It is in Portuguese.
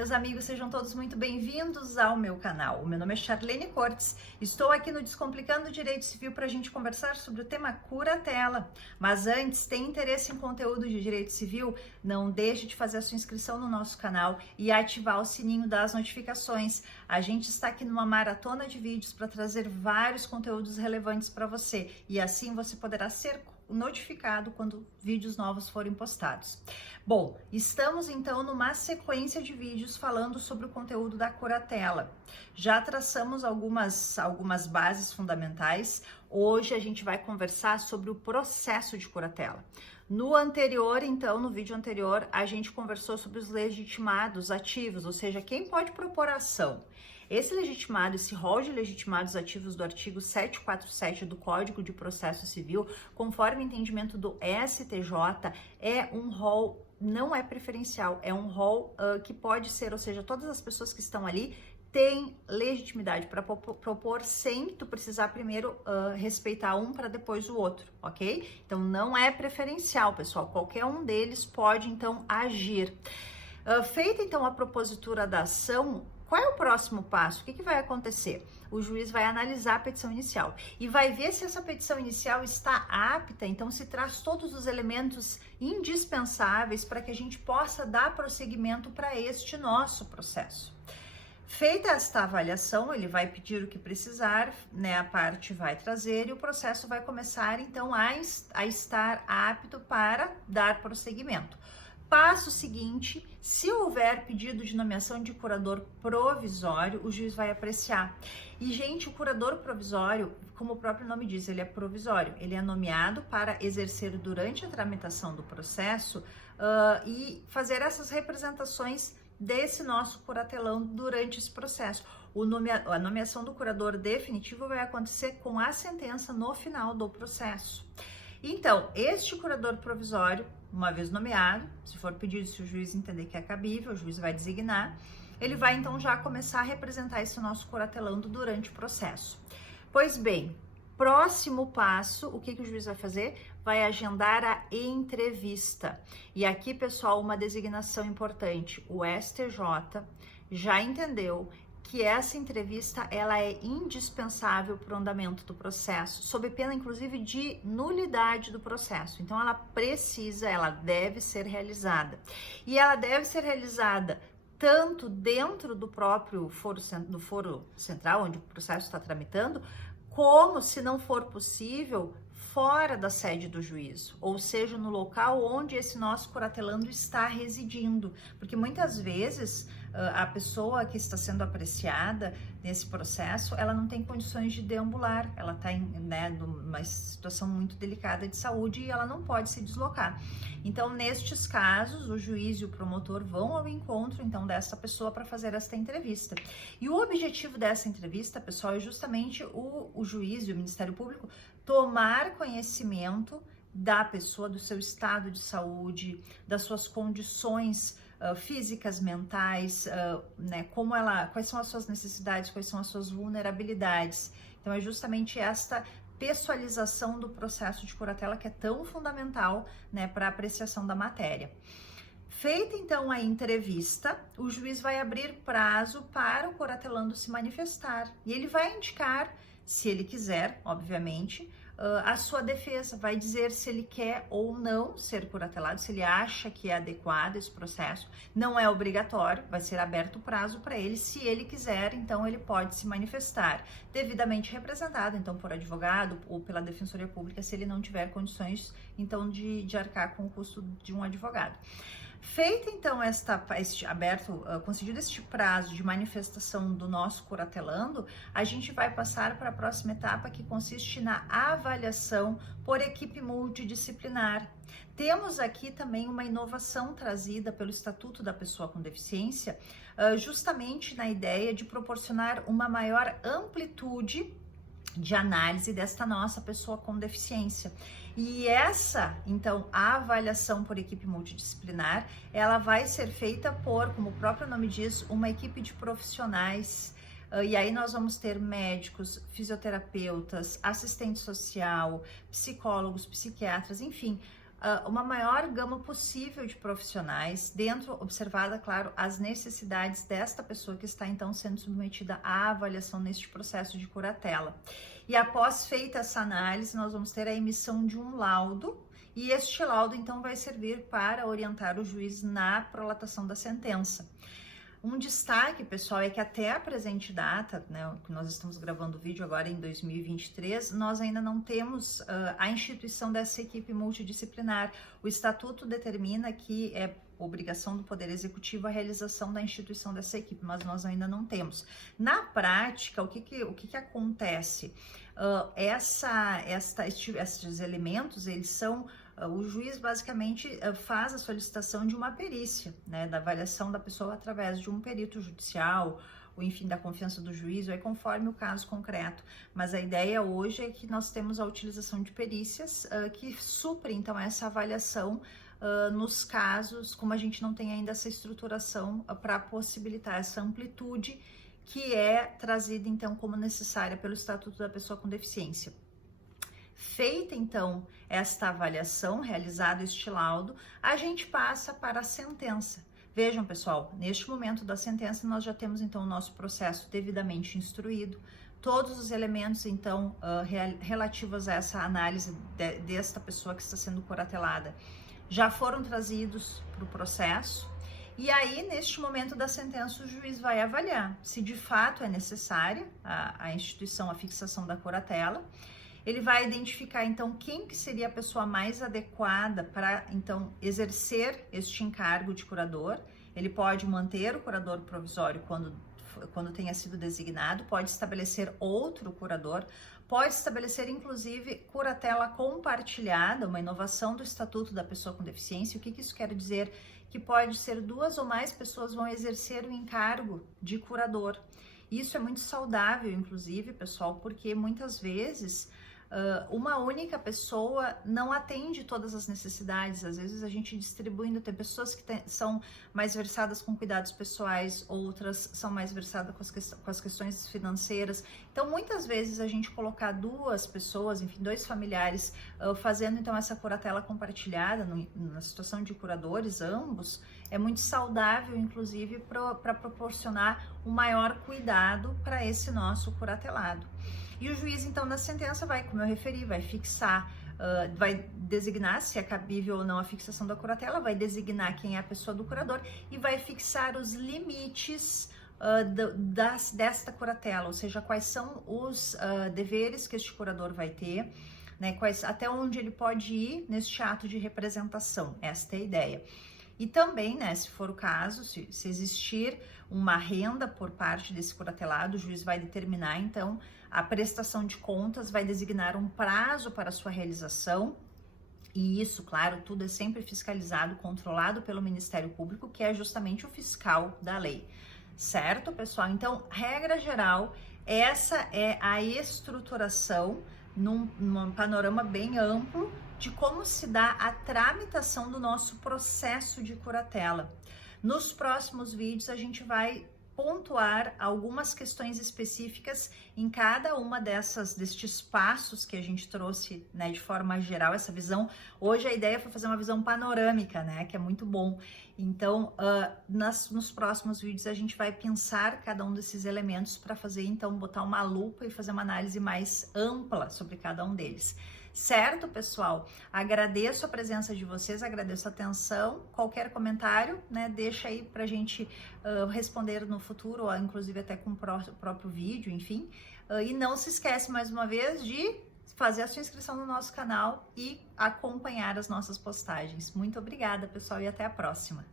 meus amigos, sejam todos muito bem-vindos ao meu canal. O meu nome é Charlene Cortes, estou aqui no Descomplicando Direito Civil para a gente conversar sobre o tema curatela. Mas antes, tem interesse em conteúdo de direito civil? Não deixe de fazer a sua inscrição no nosso canal e ativar o sininho das notificações. A gente está aqui numa maratona de vídeos para trazer vários conteúdos relevantes para você e assim você poderá ser notificado quando vídeos novos forem postados. Bom, estamos então numa sequência de vídeos falando sobre o conteúdo da curatela. Já traçamos algumas bases fundamentais. Hoje a gente vai conversar sobre o processo de curatela. No anterior, então, no vídeo anterior, a gente conversou sobre os legitimados ativos, ou seja, quem pode propor a ação. Esse legitimado, esse rol de legitimados ativos do artigo 747 do Código de Processo Civil, conforme o entendimento do STJ, é um rol, não é preferencial, é um rol que pode ser, ou seja, todas as pessoas que estão ali têm legitimidade para propor sem tu precisar primeiro respeitar um para depois o outro, ok? Então não é preferencial, pessoal, qualquer um deles pode então agir. Feita então a propositura da ação, qual é o próximo passo? O que vai acontecer? O juiz vai analisar a petição inicial e vai ver se essa petição inicial está apta, então se traz todos os elementos indispensáveis para que a gente possa dar prosseguimento para este nosso processo. Feita esta avaliação, ele vai pedir o que precisar, né? A parte vai trazer e o processo vai começar então a estar apto para dar prosseguimento. Passo seguinte, se houver pedido de nomeação de curador provisório, o juiz vai apreciar. E, gente, o curador provisório, como o próprio nome diz, ele é provisório. Ele é nomeado para exercer durante a tramitação do processo e fazer essas representações desse nosso curatelão durante esse processo. A nomeação do curador definitivo vai acontecer com a sentença no final do processo. Então, este curador provisório, uma vez nomeado, se for pedido, se o juiz entender que é cabível, o juiz vai designar, ele vai então já começar a representar esse nosso curatelando durante o processo. Pois bem, próximo passo, o que o juiz vai fazer? Vai agendar a entrevista. E aqui, pessoal, uma designação importante, o STJ já entendeu que essa entrevista ela é indispensável para o andamento do processo, sob pena inclusive de nulidade do processo. Então ela deve ser realizada. E ela deve ser realizada tanto dentro do próprio foro central, onde o processo está tramitando, como, se não for possível, fora da sede do juízo, ou seja, no local onde esse nosso curatelando está residindo, porque muitas vezes a pessoa que está sendo apreciada nesse processo, ela não tem condições de deambular, ela está numa situação muito delicada de saúde e ela não pode se deslocar. Então, nestes casos, o juiz e o promotor vão ao encontro, então, dessa pessoa para fazer esta entrevista. E o objetivo dessa entrevista, pessoal, é justamente o juiz e o Ministério Público tomar conhecimento da pessoa, do seu estado de saúde, das suas condições físicas, mentais, né, quais são as suas necessidades, quais são as suas vulnerabilidades. Então é justamente esta pessoalização do processo de curatela que é tão fundamental, né, para a apreciação da matéria. Feita então a entrevista, o juiz vai abrir prazo para o curatelando se manifestar e ele vai indicar, se ele quiser, obviamente, a sua defesa, vai dizer se ele quer ou não ser curatelado, se ele acha que é adequado esse processo. Não é obrigatório, vai ser aberto o prazo para ele. Se ele quiser, então ele pode se manifestar devidamente representado, então por advogado ou pela Defensoria Pública, se ele não tiver condições, então de arcar com o custo de um advogado. Feita então concedido este prazo de manifestação do nosso curatelando, a gente vai passar para a próxima etapa, que consiste na avaliação por equipe multidisciplinar. Temos aqui também uma inovação trazida pelo Estatuto da Pessoa com Deficiência, justamente na ideia de proporcionar uma maior amplitude de análise desta nossa pessoa com deficiência. E essa, então, a avaliação por equipe multidisciplinar, ela vai ser feita por, como o próprio nome diz, uma equipe de profissionais. E aí nós vamos ter médicos, fisioterapeutas, assistente social, psicólogos, psiquiatras, enfim, uma maior gama possível de profissionais, dentro, observada, claro, as necessidades desta pessoa que está então sendo submetida à avaliação neste processo de curatela. E após feita essa análise, nós vamos ter a emissão de um laudo, e este laudo então vai servir para orientar o juiz na prolatação da sentença. Um destaque, pessoal, é que até a presente data, né, que nós estamos gravando o vídeo agora em 2023, nós ainda não temos a instituição dessa equipe multidisciplinar. O Estatuto determina que é obrigação do Poder Executivo a realização da instituição dessa equipe, mas nós ainda não temos. Na prática, o que acontece? Esses elementos, eles são... O juiz basicamente faz a solicitação de uma perícia, né, da avaliação da pessoa através de um perito judicial, ou enfim, da confiança do juiz, ou conforme o caso concreto. Mas a ideia hoje é que nós temos a utilização de perícias que suprem, então, essa avaliação nos casos, como a gente não tem ainda essa estruturação para possibilitar essa amplitude que é trazida, então, como necessária pelo Estatuto da Pessoa com Deficiência. Feita, então, esta avaliação, realizado este laudo, a gente passa para a sentença. Vejam, pessoal, neste momento da sentença, nós já temos, então, o nosso processo devidamente instruído, todos os elementos, então, relativos a essa análise desta pessoa que está sendo curatelada já foram trazidos para o processo, e aí, neste momento da sentença, o juiz vai avaliar se de fato é necessária a instituição, a fixação da curatela. Ele vai identificar, então, quem que seria a pessoa mais adequada para, então, exercer este encargo de curador. Ele pode manter o curador provisório quando tenha sido designado, pode estabelecer outro curador, pode estabelecer, inclusive, curatela compartilhada, uma inovação do Estatuto da Pessoa com Deficiência. O que isso quer dizer? Que pode ser 2 ou mais pessoas vão exercer o encargo de curador. Isso é muito saudável, inclusive, pessoal, porque muitas vezes uma única pessoa não atende todas as necessidades. Às vezes a gente distribuindo, tem pessoas que são mais versadas com cuidados pessoais, outras são mais versadas com as questões financeiras. Então, muitas vezes a gente colocar 2 pessoas, enfim, 2 familiares, fazendo então essa curatela compartilhada, na situação de curadores, ambos, é muito saudável, inclusive, para proporcionar um maior cuidado para esse nosso curatelado. E o juiz, então, na sentença vai, como eu referi, vai fixar, vai designar se é cabível ou não a fixação da curatela, vai designar quem é a pessoa do curador e vai fixar os limites desta curatela, ou seja, quais são os deveres que este curador vai ter, né, até onde ele pode ir neste ato de representação. Esta é a ideia. E também, né, se for o caso, se existir uma renda por parte desse curatelado, o juiz vai determinar, então, a prestação de contas, vai designar um prazo para sua realização, e isso, claro, tudo é sempre fiscalizado, controlado pelo Ministério Público, que é justamente o fiscal da lei. Certo, pessoal? Então, regra geral, essa é a estruturação num panorama bem amplo de como se dá a tramitação do nosso processo de curatela. Nos próximos vídeos a gente vai pontuar algumas questões específicas em cada uma destes passos que a gente trouxe, né, de forma geral, essa visão. Hoje a ideia foi fazer uma visão panorâmica, né, que é muito bom. Então, nos próximos vídeos a gente vai pensar cada um desses elementos para fazer, então, botar uma lupa e fazer uma análise mais ampla sobre cada um deles. Certo, pessoal? Agradeço a presença de vocês, agradeço a atenção. Qualquer comentário, né, deixa aí pra gente responder no futuro, ou inclusive até com o próprio vídeo, enfim. E não se esquece, mais uma vez, de fazer a sua inscrição no nosso canal e acompanhar as nossas postagens. Muito obrigada, pessoal, e até a próxima.